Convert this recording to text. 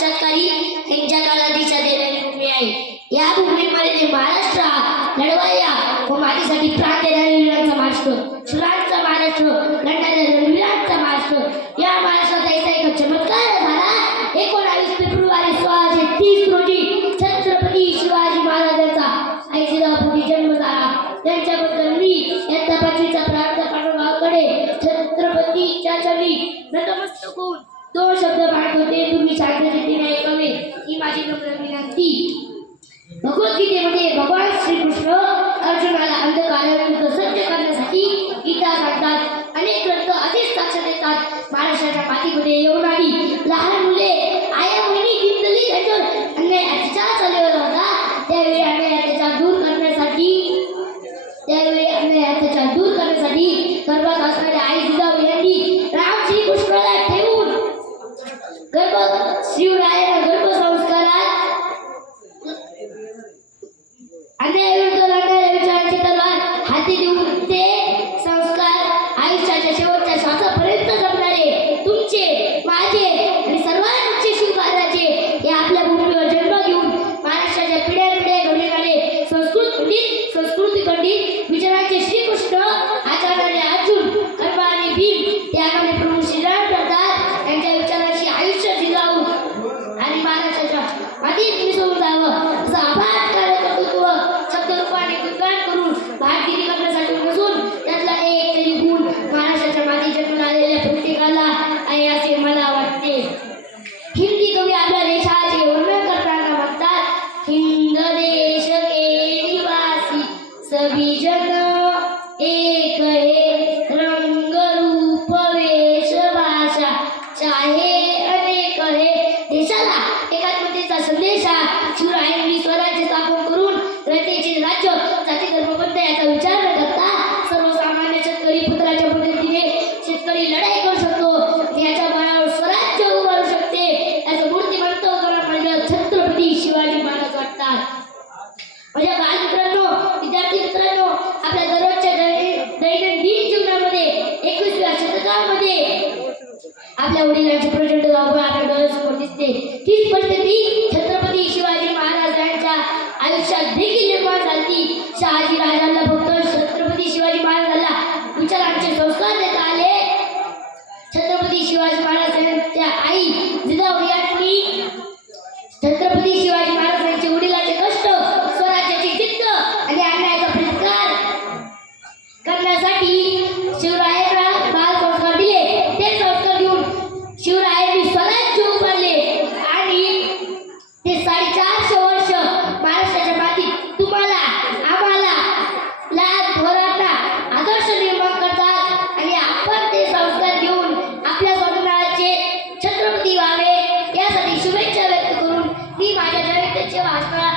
साक्षात्कारी यांच्या काळात दिशा देणारी भूमी आहे. या भूमीमध्ये महाराष्ट्र हा लढवाया व माझ्यासाठी प्राण देणाऱ्या वीरांचा महाराष्ट्र शिवरायांचा महाराष्ट्र लढणाऱ्या वीरांचा महाराष्ट्र या महाराष्ट्राचा असा एक चमत्कार झाला एकोणावीस फेब्रुवारी सोळाशे तीस रोजी छत्रपती शिवाजी महाराजांचा ऐशिरापूर्वी जन्म झाला. त्यांच्याबद्दल मी इयत्ता पाचवीचा प्रांत पांडुरंगाकडे छत्रपतीच्या चवी नतमस्तक होऊन दोन शब्द पाठवते. तुम्ही शांततेने माझी नम्र विनंती भगवद्गीतेमध्ये भगवान श्रीकृष्ण अर्जुनाला अंधकाराविरुद्ध सत्य करण्यासाठी गीता सांगतात. अनेक ग्रंथ असेच साक्ष देतात महाराष्ट्राच्या पाठीमध्ये येऊन आली लहान मुले आया मुली गिरतली त्याच्यावर अन्याय अत्याचार चालवला होता त्यावेळी अन्याय अत्याचार दूर करण्यासाठी त्यावेळी अन्याय अत्याचार दूर करण्यासाठी गर्भात असणाऱ्या आई जिजाऊ यांनी राम श्रीकृष्णाला ठेवून गर्भ शिवरायांना सभी जन एक हे। रंग रूप वेश भाषा चाहे अनेक हे। देशाला एकात्मतेचा संदेश। हा शिवरायांनी स्वराज्य स्थापन करून रयतेचे राज्य जाती धर्मबंध याचा विचार न करता सर्वसामान्य शेतकरी पुत्राच्या पद्धतीने शेतकरी लढाई करू शकतो. याच्या बळावर स्वराज्य उभारू शकते. याचं मूर्तिमंत उदाहरण म्हणजे छत्रपती शिवाजी महाराज वाटतात. म्हणजे माझ्या बालमित्रांनो एकवीसव्या आपल्या वडिलांचे प्रचंड धावपळ आपल्या डोळ्यासमोर दिसते. तीच स्पष्ट 骑马车